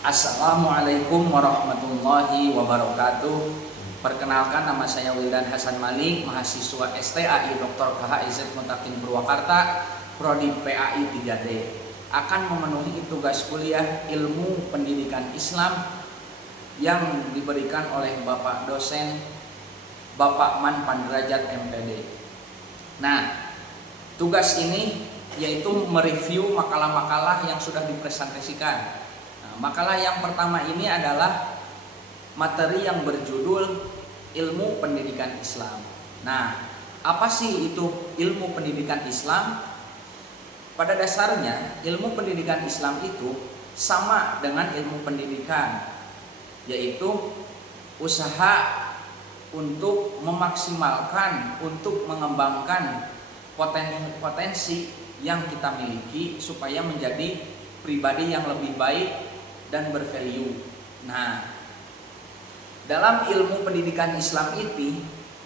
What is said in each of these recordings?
Assalamualaikum warahmatullahi wabarakatuh. Perkenalkan, nama saya Wildan Hasan Malik, mahasiswa STAI Dr. KHIZ Mutakin Purwakarta, Prodi PAI 3D. Akan memenuhi tugas kuliah ilmu pendidikan Islam yang diberikan oleh Bapak dosen Bapak Man Pandrajat MPD. Nah, tugas ini yaitu mereview makalah-makalah yang sudah dipresentasikan. Makalah yang pertama ini adalah materi yang berjudul ilmu pendidikan Islam. Nah, apa sih itu ilmu pendidikan Islam? Pada dasarnya, ilmu pendidikan Islam itu sama dengan ilmu pendidikan, yaitu usaha untuk memaksimalkan, untuk mengembangkan potensi yang kita miliki supaya menjadi pribadi yang lebih baik dan bervalue. Nah, dalam ilmu pendidikan Islam itu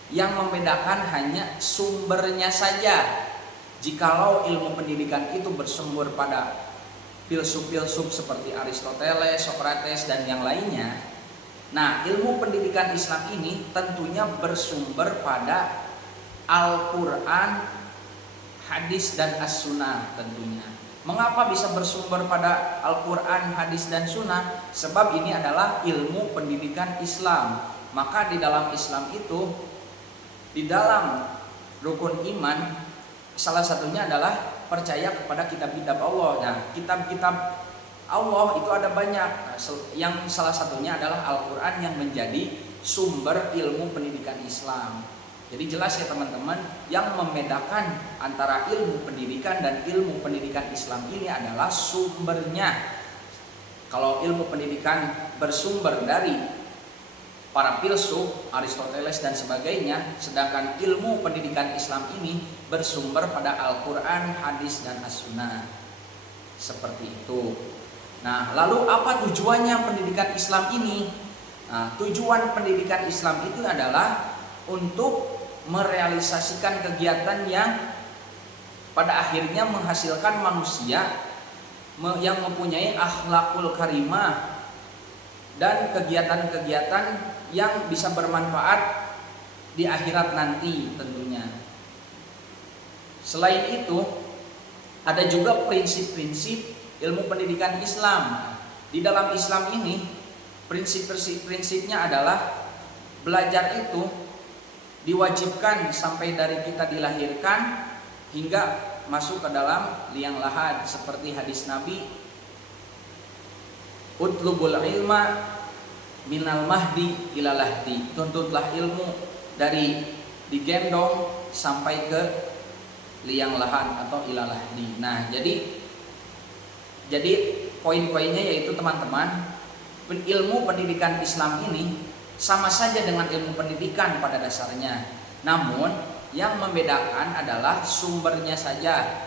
yang membedakan hanya sumbernya saja. Jikalau ilmu pendidikan itu bersumber pada filsuf-filsuf seperti Aristoteles, Socrates, dan yang lainnya. Nah, ilmu pendidikan Islam ini tentunya bersumber pada Al-Quran, hadis, dan as-sunnah tentunya. Mengapa bisa bersumber pada Al-Quran, hadis, dan sunnah? Sebab ini adalah ilmu pendidikan Islam. Maka di dalam Islam itu, di dalam rukun iman, salah satunya adalah percaya kepada kitab-kitab Allah. Nah, kitab-kitab Allah itu ada banyak. Yang salah satunya adalah Al-Quran yang menjadi sumber ilmu pendidikan Islam. Jadi jelas ya teman-teman, yang membedakan antara ilmu pendidikan dan ilmu pendidikan Islam ini adalah sumbernya. Kalau ilmu pendidikan bersumber dari para filsuf, Aristoteles dan sebagainya, sedangkan ilmu pendidikan Islam ini bersumber pada Al-Quran, hadis, dan as-sunnah. Seperti itu. Nah, lalu apa tujuannya pendidikan Islam ini? Nah, tujuan pendidikan Islam itu adalah untuk merealisasikan kegiatan yang pada akhirnya menghasilkan manusia yang mempunyai akhlakul karimah dan kegiatan-kegiatan yang bisa bermanfaat di akhirat nanti tentunya. Selain itu, ada juga prinsip-prinsip ilmu pendidikan Islam. Di dalam Islam ini, prinsip-prinsipnya adalah belajar itu diwajibkan sampai dari kita dilahirkan hingga masuk ke dalam liang lahat, seperti hadis Nabi, utlubul ilma minal mahdi ilal lahdi, tuntutlah ilmu dari digendong sampai ke liang lahat atau ilal lahdi. Nah, jadi poin-poinnya yaitu teman-teman, ilmu pendidikan Islam ini sama saja dengan ilmu pendidikan pada dasarnya. Namun yang membedakan adalah sumbernya saja.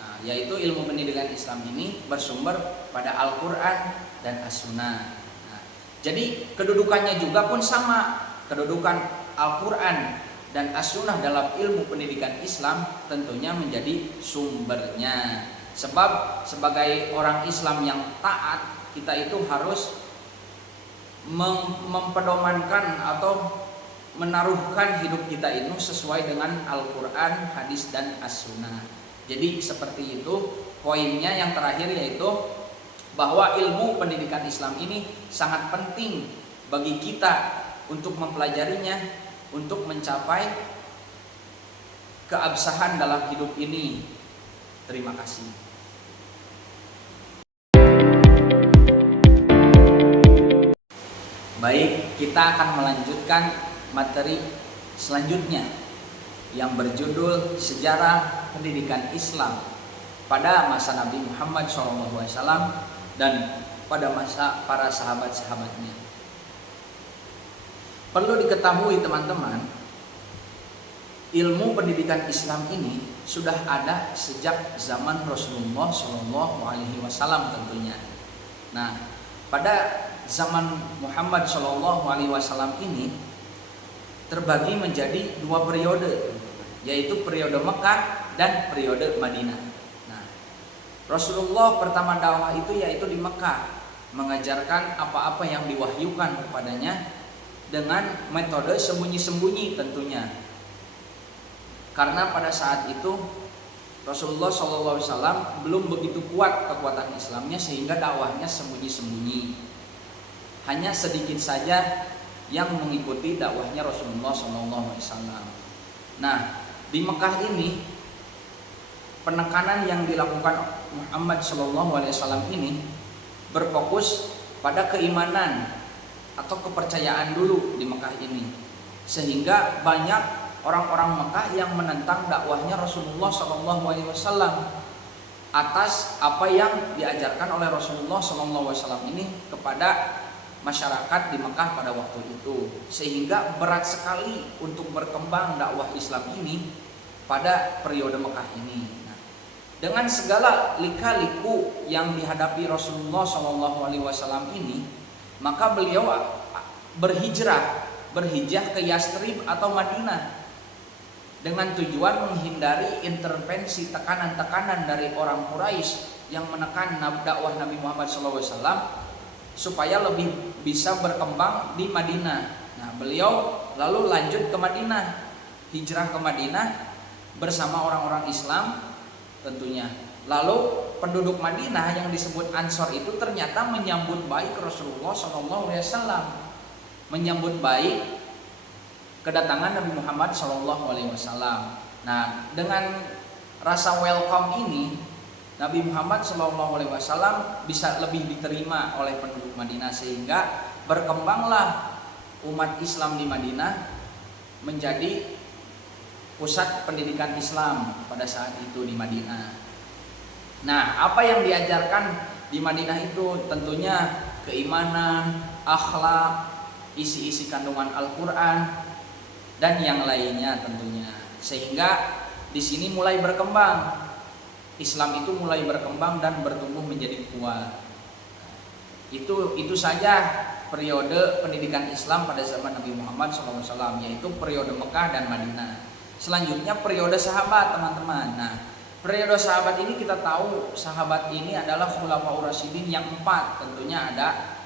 Nah, yaitu ilmu pendidikan Islam ini bersumber pada Al-Quran dan as-sunnah. Nah, jadi kedudukannya juga pun sama. Kedudukan Al-Quran dan as-sunnah dalam ilmu pendidikan Islam tentunya menjadi sumbernya. Sebab sebagai orang Islam yang taat, kita itu harus mempedomankan atau menaruhkan hidup kita itu sesuai dengan Al-Quran, hadis, dan as-sunnah. Jadi seperti itu poinnya. Yang terakhir yaitu bahwa ilmu pendidikan Islam ini sangat penting bagi kita untuk mempelajarinya, untuk mencapai keabsahan dalam hidup ini. Terima kasih. Baik, kita akan melanjutkan materi selanjutnya yang berjudul Sejarah Pendidikan Islam pada masa Nabi Muhammad SAW dan pada masa para sahabat-sahabatnya. Perlu diketahui teman-teman, ilmu pendidikan Islam ini sudah ada sejak zaman Rasulullah SAW tentunya. Nah, pada zaman Muhammad SAW ini terbagi menjadi dua periode, yaitu periode Mekah dan periode Madinah. Nah, Rasulullah pertama dakwah itu yaitu di Mekah. mengajarkan apa-apa yang diwahyukan kepadanya dengan metode sembunyi-sembunyi tentunya. Karena pada saat itu Rasulullah SAW belum begitu kuat kekuatan Islamnya sehingga dakwahnya sembunyi-sembunyi. Hanya sedikit saja yang mengikuti dakwahnya Rasulullah SAW. Nah, di Mekah ini penekanan yang dilakukan Muhammad SAW ini berfokus pada keimanan atau kepercayaan dulu di Mekah ini, sehingga banyak orang-orang Mekah yang menentang dakwahnya Rasulullah SAW atas apa yang diajarkan oleh Rasulullah SAW ini kepada masyarakat di Mekah pada waktu itu, sehingga berat sekali untuk berkembang dakwah Islam ini pada periode Mekah ini. Nah, dengan segala lika-liku yang dihadapi Rasulullah SAW ini, maka beliau berhijrah ke Yastrib atau Madinah dengan tujuan menghindari intervensi tekanan-tekanan dari orang Quraisy yang menekan dakwah Nabi Muhammad SAW supaya lebih bisa berkembang di Madinah. Nah, beliau lalu lanjut ke Madinah, hijrah ke Madinah bersama orang-orang Islam tentunya. Lalu penduduk Madinah yang disebut Ansor itu ternyata menyambut baik Rasulullah SAW, menyambut baik kedatangan Nabi Muhammad SAW. Nah, dengan rasa welcome ini Nabi Muhammad SAW bisa lebih diterima oleh penduduk Madinah, sehingga berkembanglah umat Islam di Madinah menjadi pusat pendidikan Islam pada saat itu di Madinah. Nah, apa yang diajarkan di Madinah itu tentunya keimanan, akhlak, isi-isi kandungan Al-Quran dan yang lainnya tentunya. Sehingga di sini mulai berkembang, Islam itu mulai berkembang dan bertumbuh menjadi kuat. Itu saja periode pendidikan Islam pada zaman Nabi Muhammad SAW, yaitu periode Mekah dan Madinah. Selanjutnya periode sahabat, teman-teman. Nah, periode sahabat ini kita tahu sahabat ini adalah Khulafaur Rasyidin yang 4. Tentunya ada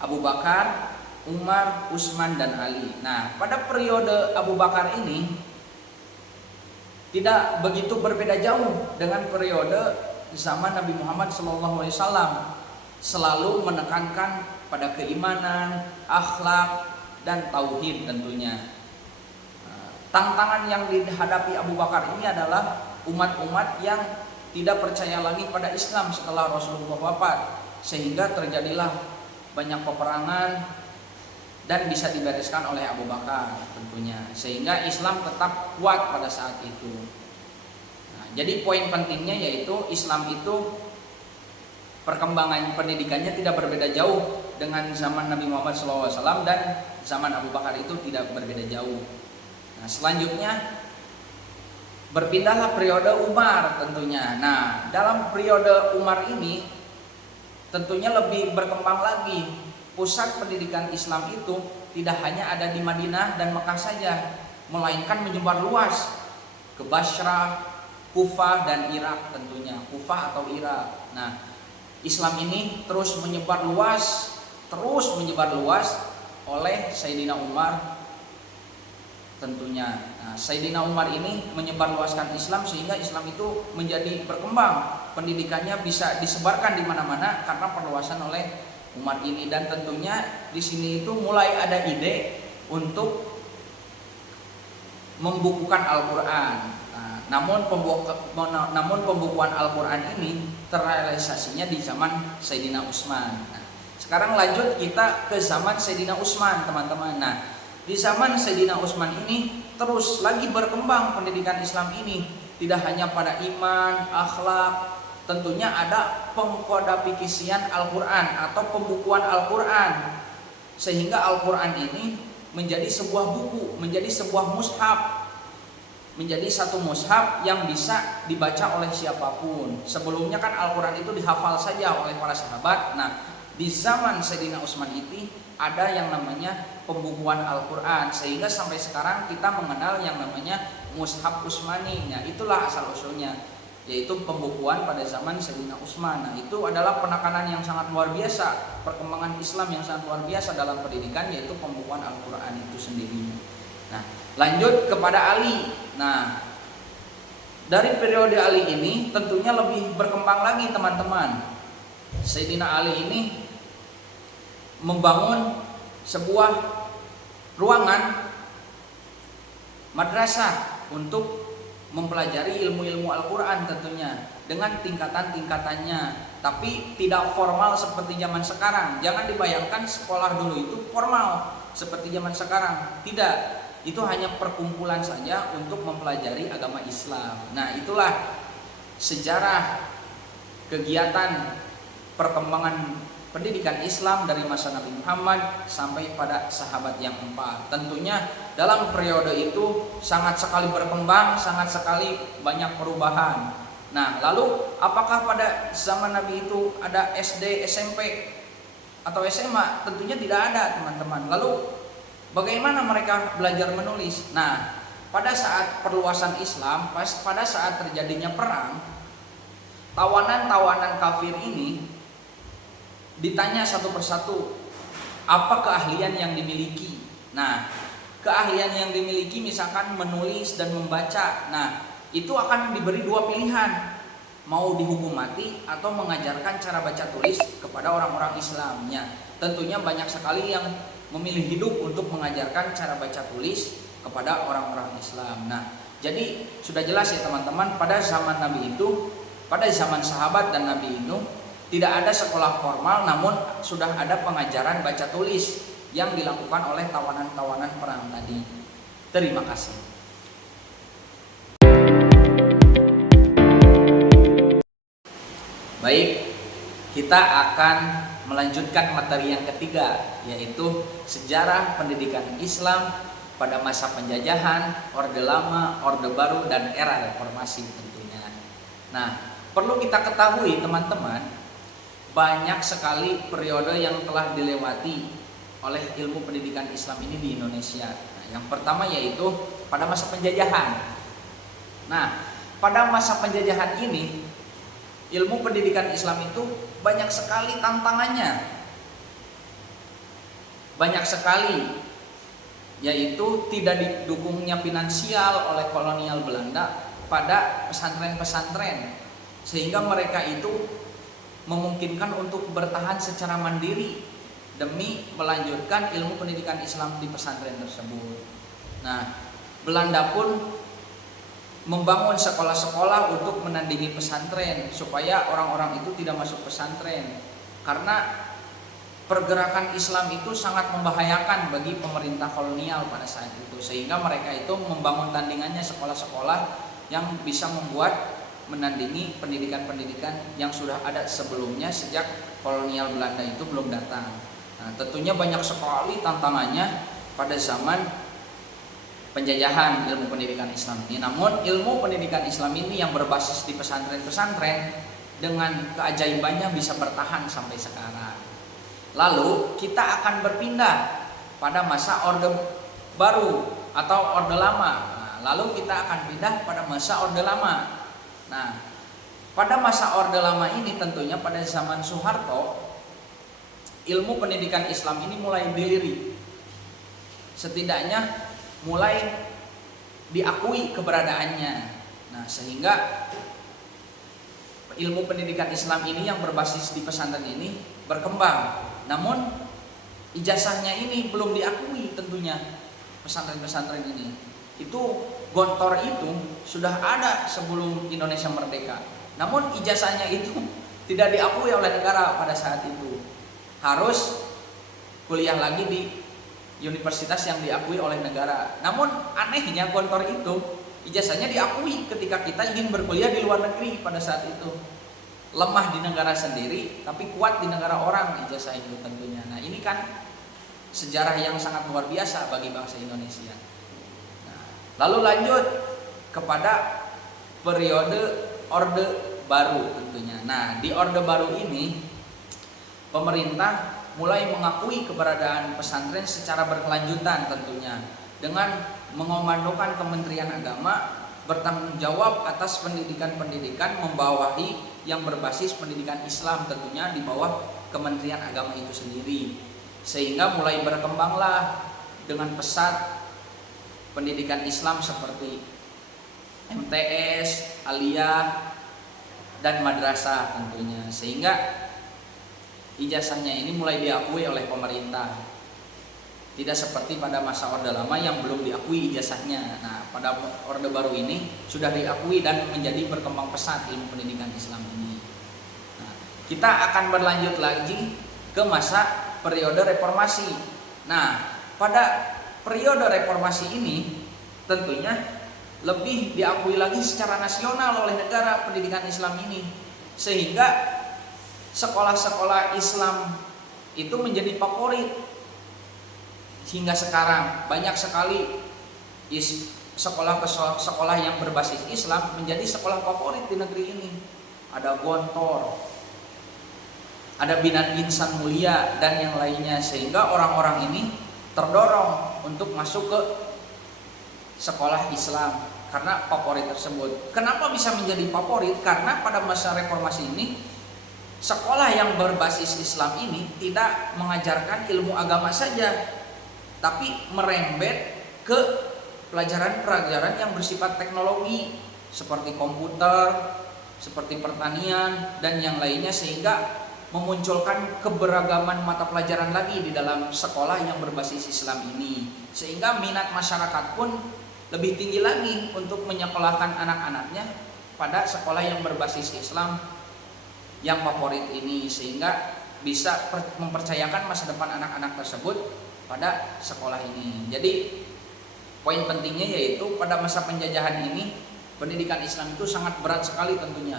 Abu Bakar, Umar, Utsman dan Ali. Nah, pada periode Abu Bakar ini tidak begitu berbeda jauh dengan periode zaman Nabi Muhammad SAW. Selalu menekankan pada keimanan, akhlak dan tauhid tentunya. Tantangan yang dihadapi Abu Bakar ini adalah umat-umat yang tidak percaya lagi pada Islam setelah Rasulullah wafat, sehingga terjadilah banyak peperangan dan bisa dibereskan oleh Abu Bakar tentunya, sehingga Islam tetap kuat pada saat itu. Nah, jadi poin pentingnya yaitu Islam itu perkembangan pendidikannya tidak berbeda jauh dengan zaman Nabi Muhammad SAW, dan zaman Abu Bakar itu tidak berbeda jauh. Nah, selanjutnya berpindahlah periode Umar tentunya. Nah, dalam periode Umar ini tentunya lebih berkembang lagi. Pusat pendidikan Islam itu tidak hanya ada di Madinah dan Mekah saja, melainkan menyebar luas ke Basrah, Kufah dan Irak tentunya. Kufah atau Irak. Nah, Islam ini terus menyebar luas oleh Sayyidina Umar tentunya. Nah, Sayyidina Umar ini menyebarluaskan Islam sehingga Islam itu menjadi berkembang, pendidikannya bisa disebarkan di mana-mana karena perluasan oleh Umar ini. Dan tentunya di sini itu mulai ada ide untuk membukukan Al-Quran. Nah, namun pembukuan Al-Quran ini terrealisasinya di zaman Sayyidina Utsman. Nah, sekarang lanjut kita ke zaman Sayyidina Utsman, teman-teman. Nah, di zaman Sayyidina Utsman ini terus lagi berkembang pendidikan Islam ini, tidak hanya pada iman, akhlak, tentunya ada pengkodapikasian Al-Quran atau pembukuan Al-Quran, sehingga Al-Quran ini menjadi sebuah buku, menjadi sebuah mushaf, menjadi satu mushaf yang bisa dibaca oleh siapapun. Sebelumnya kan Al-Quran itu dihafal saja oleh para sahabat. Nah, di zaman Sayyidina Utsman itu ada yang namanya pembukuan Al-Quran, sehingga sampai sekarang kita mengenal yang namanya mushaf Utsmani. Nah, itulah asal usulnya. yaitu pembukuan pada zaman Sayyidina Utsman. Nah, itu adalah penekanan yang sangat luar biasa, perkembangan Islam yang sangat luar biasa dalam pendidikan, yaitu pembukuan Al-Quran itu sendiri. Nah, lanjut kepada Ali. Nah, dari periode Ali ini tentunya lebih berkembang lagi teman-teman. Sayyidina Ali ini membangun sebuah ruangan madrasah untuk mempelajari ilmu-ilmu Al-Quran tentunya dengan tingkatan-tingkatannya, tapi tidak formal seperti zaman sekarang. Jangan dibayangkan sekolah dulu itu formal seperti zaman sekarang. Tidak, itu hanya perkumpulan saja untuk mempelajari agama Islam. Nah, itulah sejarah kegiatan perkembangan pendidikan Islam dari masa Nabi Muhammad sampai pada sahabat yang 4. Tentunya dalam periode itu sangat sekali berkembang, sangat sekali banyak perubahan. Nah, lalu apakah pada zaman Nabi itu ada SD, SMP atau SMA? Tentunya tidak ada, teman-teman. Lalu bagaimana mereka belajar menulis? Nah, pada saat perluasan Islam, pada saat terjadinya perang, tawanan-tawanan kafir ini ditanya satu persatu apa keahlian yang dimiliki. Nah, keahlian yang dimiliki misalkan menulis dan membaca. Nah, itu akan diberi dua pilihan, mau dihukum mati atau mengajarkan cara baca tulis kepada orang-orang Islamnya. Tentunya banyak sekali yang memilih hidup untuk mengajarkan cara baca tulis kepada orang-orang Islam. Nah, jadi sudah jelas ya teman-teman, pada zaman Nabi itu, pada zaman sahabat dan Nabi itu tidak ada sekolah formal, namun sudah ada pengajaran baca tulis yang dilakukan oleh tawanan-tawanan perang tadi. Terima kasih. Baik, kita akan melanjutkan materi yang ketiga, yaitu sejarah pendidikan Islam pada masa penjajahan, Orde Lama, Orde Baru, dan era reformasi tentunya. Nah, perlu kita ketahui teman-teman, banyak sekali periode yang telah dilewati oleh ilmu pendidikan Islam ini di Indonesia. Nah, yang pertama yaitu pada masa penjajahan. Nah, pada masa penjajahan ini ilmu pendidikan Islam itu banyak sekali tantangannya. Banyak sekali, yaitu tidak didukungnya finansial oleh kolonial Belanda pada pesantren-pesantren, sehingga mereka itu memungkinkan untuk bertahan secara mandiri demi melanjutkan ilmu pendidikan Islam di pesantren tersebut. Nah, Belanda pun membangun sekolah-sekolah untuk menandingi pesantren supaya orang-orang itu tidak masuk pesantren, karena pergerakan Islam itu sangat membahayakan bagi pemerintah kolonial pada saat itu, sehingga mereka itu membangun tandingannya sekolah-sekolah yang bisa membuat menandingi pendidikan-pendidikan yang sudah ada sebelumnya sejak kolonial Belanda itu belum datang. Nah, tentunya banyak sekali tantangannya pada zaman penjajahan ilmu pendidikan Islam ini. Namun ilmu pendidikan Islam ini yang berbasis di pesantren-pesantren dengan keajaibannya bisa bertahan sampai sekarang. Lalu kita akan berpindah pada masa Orde Baru atau Orde Lama. Nah, lalu kita akan pindah pada masa Orde Lama. Nah, pada masa Orde Lama ini tentunya pada zaman Soeharto, ilmu pendidikan Islam ini mulai dilirik. Setidaknya mulai diakui keberadaannya. Nah, sehingga ilmu pendidikan Islam ini yang berbasis di pesantren ini berkembang. Namun ijazahnya ini belum diakui tentunya pesantren-pesantren ini. Itu Gontor itu sudah ada sebelum Indonesia merdeka. Namun ijazahnya itu tidak diakui oleh negara pada saat itu. Harus kuliah lagi di universitas yang diakui oleh negara. Namun anehnya Gontor itu ijazahnya diakui ketika kita ingin berkuliah di luar negeri pada saat itu. Lemah di negara sendiri tapi kuat di negara orang ijazah itu tentunya. Nah, ini kan sejarah yang sangat luar biasa bagi bangsa Indonesia. Lalu lanjut kepada periode Orde Baru tentunya. Nah, di Orde Baru ini pemerintah mulai mengakui keberadaan pesantren secara berkelanjutan tentunya, dengan mengomandokan Kementerian Agama bertanggung jawab atas pendidikan-pendidikan membawahi yang berbasis pendidikan Islam, tentunya di bawah Kementerian Agama itu sendiri. Sehingga mulai berkembanglah dengan pesat pendidikan Islam seperti MTS, aliyah, dan madrasah tentunya. Sehingga ijazahnya ini mulai diakui oleh pemerintah. Tidak seperti pada masa Orde Lama yang belum diakui ijazahnya. Nah, pada Orde Baru ini sudah diakui dan menjadi berkembang pesat ilmu pendidikan Islam ini. Nah, kita akan berlanjut lagi ke masa periode reformasi. Nah, pada periode reformasi ini tentunya lebih diakui lagi secara nasional oleh negara pendidikan Islam ini. Sehingga sekolah-sekolah Islam itu menjadi favorit. Hingga sekarang banyak sekali sekolah yang berbasis Islam menjadi sekolah favorit di negeri ini. Ada Gontor, ada Binan Insan Mulia, dan yang lainnya. Sehingga orang-orang ini terdorong untuk masuk ke sekolah Islam karena favorit tersebut. Kenapa bisa menjadi favorit? Karena pada masa reformasi ini sekolah yang berbasis Islam ini tidak mengajarkan ilmu agama saja, tapi merembet ke pelajaran-pelajaran yang bersifat teknologi seperti komputer, seperti pertanian, dan yang lainnya, sehingga memunculkan keberagaman mata pelajaran lagi di dalam sekolah yang berbasis Islam ini. Sehingga minat masyarakat pun lebih tinggi lagi untuk menyekolahkan anak-anaknya pada sekolah yang berbasis Islam yang favorit ini, sehingga bisa mempercayakan masa depan anak-anak tersebut pada sekolah ini. Jadi poin pentingnya yaitu pada masa penjajahan ini pendidikan Islam itu sangat berat sekali tentunya.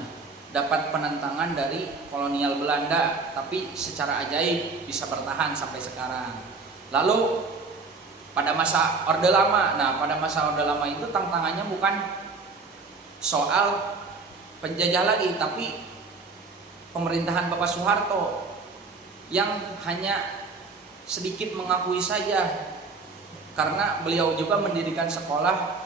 Dapat penentangan dari kolonial Belanda, tapi secara ajaib bisa bertahan sampai sekarang. Lalu pada masa Orde Lama, nah pada masa Orde Lama itu tantangannya bukan soal penjajah lagi, tapi pemerintahan Bapak Soeharto yang hanya sedikit mengakui saja, karena beliau juga mendirikan sekolah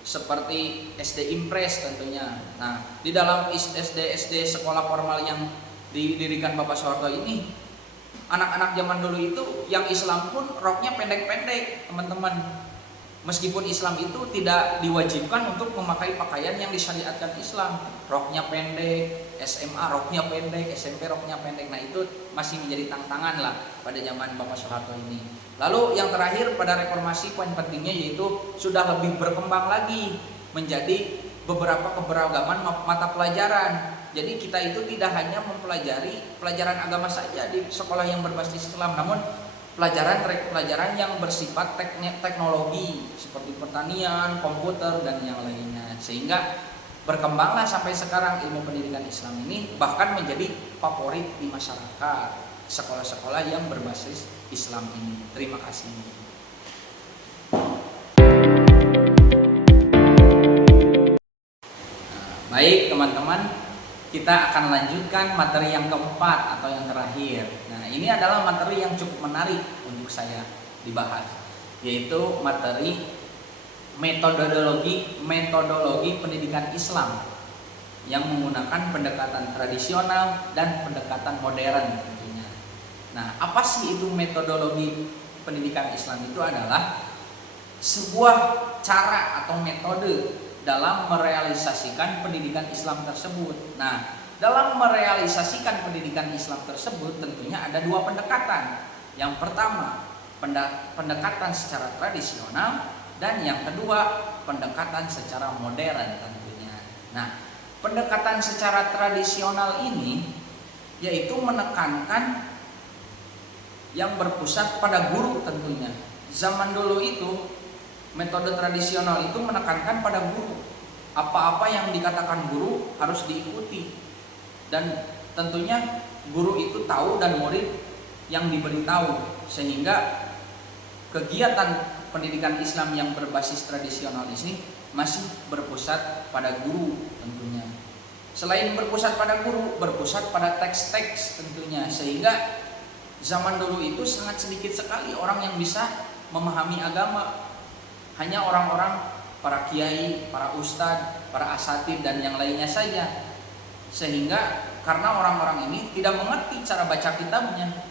seperti SD Impres tentunya. Nah, di dalam SD sekolah formal yang didirikan Bapak Soeharto ini, anak-anak zaman dulu itu yang Islam pun roknya pendek-pendek, teman-teman. Meskipun Islam itu tidak diwajibkan untuk memakai pakaian yang disyariatkan Islam, roknya pendek, SMA roknya pendek, SMP roknya pendek. Nah, itu masih menjadi tantangan lah pada zaman Bapak Soeharto ini. Lalu yang terakhir pada reformasi, poin pentingnya yaitu sudah lebih berkembang lagi menjadi beberapa keberagaman mata pelajaran. Jadi kita itu tidak hanya mempelajari pelajaran agama saja di sekolah yang berbasis Islam, namun pelajaran yang bersifat teknologi seperti pertanian, komputer, dan yang lainnya. Sehingga berkembanglah sampai sekarang ilmu pendidikan Islam ini bahkan menjadi favorit di masyarakat, sekolah-sekolah yang berbasis Islam ini. Terima kasih. Baik teman-teman, kita akan lanjutkan materi yang keempat atau yang terakhir. Nah, ini adalah materi yang cukup menarik untuk saya dibahas, yaitu materi metodologi pendidikan Islam yang menggunakan pendekatan tradisional dan pendekatan modern tentunya. Nah, apa sih itu metodologi pendidikan Islam? Itu adalah sebuah cara atau metode dalam merealisasikan pendidikan Islam tersebut. Nah, dalam merealisasikan pendidikan Islam tersebut tentunya ada dua pendekatan. Yang pertama, pendekatan secara tradisional, dan yang kedua, pendekatan secara modern tentunya. Nah, pendekatan secara tradisional ini yaitu menekankan yang berpusat pada guru tentunya. Zaman dulu itu metode tradisional itu menekankan pada guru. Apa-apa yang dikatakan guru harus diikuti. Dan tentunya guru itu tahu dan murid yang diberitahu. Sehingga kegiatan pendidikan Islam yang berbasis tradisional ini masih berpusat pada guru tentunya. Selain berpusat pada guru, berpusat pada teks-teks tentunya. Sehingga zaman dulu itu sangat sedikit sekali orang yang bisa memahami agama. Hanya orang-orang para kiai, para ustadz, para asatid dan yang lainnya saja. Sehingga karena orang-orang ini tidak mengerti cara baca kitabnya,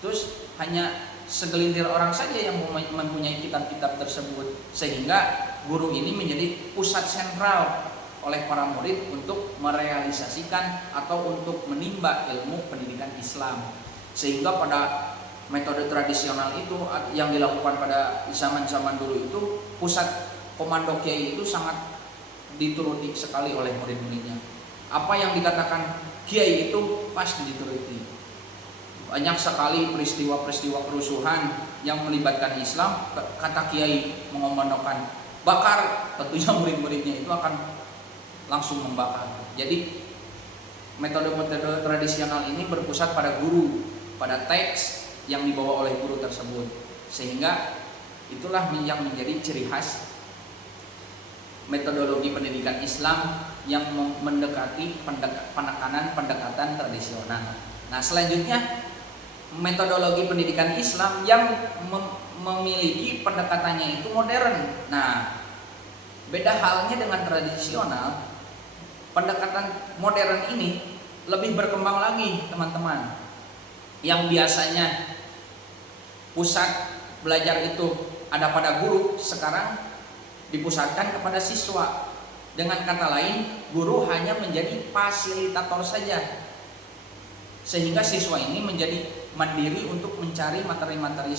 terus hanya segelintir orang saja yang mempunyai kitab-kitab tersebut, sehingga guru ini menjadi pusat sentral oleh para murid untuk merealisasikan atau untuk menimba ilmu pendidikan Islam. Sehingga pada metode tradisional itu yang dilakukan pada zaman-zaman dulu itu, pusat komando kiai itu sangat dituruti sekali oleh murid-muridnya. Apa yang dikatakan kiai itu pasti dituruti. Banyak sekali peristiwa-peristiwa kerusuhan yang melibatkan Islam, kata kiai mengomandokan bakar, tentunya murid-muridnya itu akan langsung membakar. Jadi metode-metode tradisional ini berpusat pada guru, pada teks yang dibawa oleh guru tersebut, sehingga itulah yang menjadi ciri khas metodologi pendidikan Islam yang mendekati pendekatan tradisional. Nah, selanjutnya metodologi pendidikan Islam yang memiliki pendekatannya itu modern. Nah, beda halnya dengan tradisional. Pendekatan modern ini lebih berkembang lagi, teman-teman. Yang biasanya pusat belajar itu ada pada guru, sekarang dipusatkan kepada siswa. Dengan kata lain, guru hanya menjadi fasilitator saja, sehingga siswa ini menjadi mandiri untuk mencari materi-materi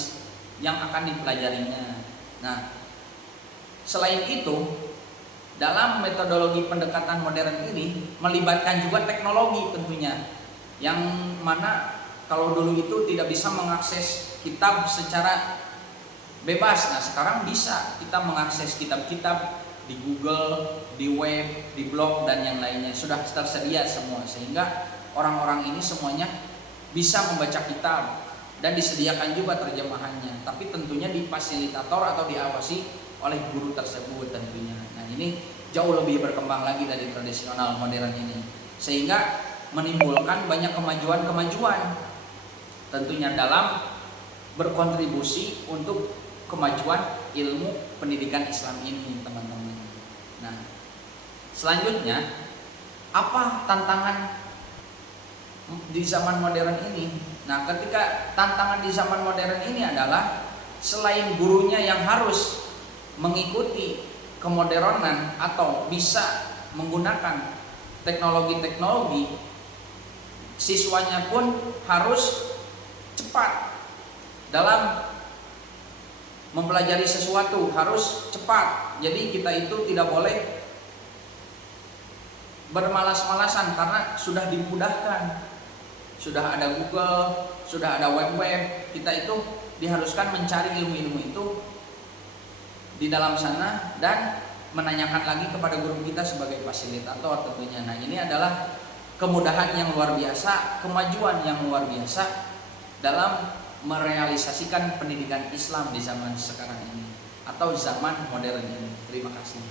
yang akan dipelajarinya. Nah, selain itu, dalam metodologi pendekatan modern ini melibatkan juga teknologi tentunya, yang mana kalau dulu itu tidak bisa mengakses kitab secara bebas. Nah, sekarang bisa kita mengakses kitab-kitab di Google, di web, di blog dan yang lainnya, sudah tersedia semua, sehingga orang-orang ini semuanya bisa membaca kitab dan disediakan juga terjemahannya, tapi tentunya difasilitator atau diawasi oleh guru tersebut tentunya. Nah, ini jauh lebih berkembang lagi dari tradisional modern ini, sehingga menimbulkan banyak kemajuan-kemajuan tentunya dalam berkontribusi untuk kemajuan ilmu pendidikan Islam ini, teman-teman. Nah, selanjutnya apa tantangan di zaman modern ini? Nah, ketika tantangan di zaman modern ini adalah selain gurunya yang harus mengikuti kemodernan atau bisa menggunakan teknologi-teknologi, siswanya pun harus cepat dalam mempelajari sesuatu, harus cepat. Jadi kita itu tidak boleh bermalas-malasan karena sudah dimudahkan. Sudah ada Google, sudah ada web-web, kita itu diharuskan mencari ilmu-ilmu itu di dalam sana dan menanyakan lagi kepada guru kita sebagai fasilitator tentunya. Nah, ini adalah kemudahan yang luar biasa, kemajuan yang luar biasa dalam merealisasikan pendidikan Islam di zaman sekarang ini atau zaman modern ini. Terima kasih.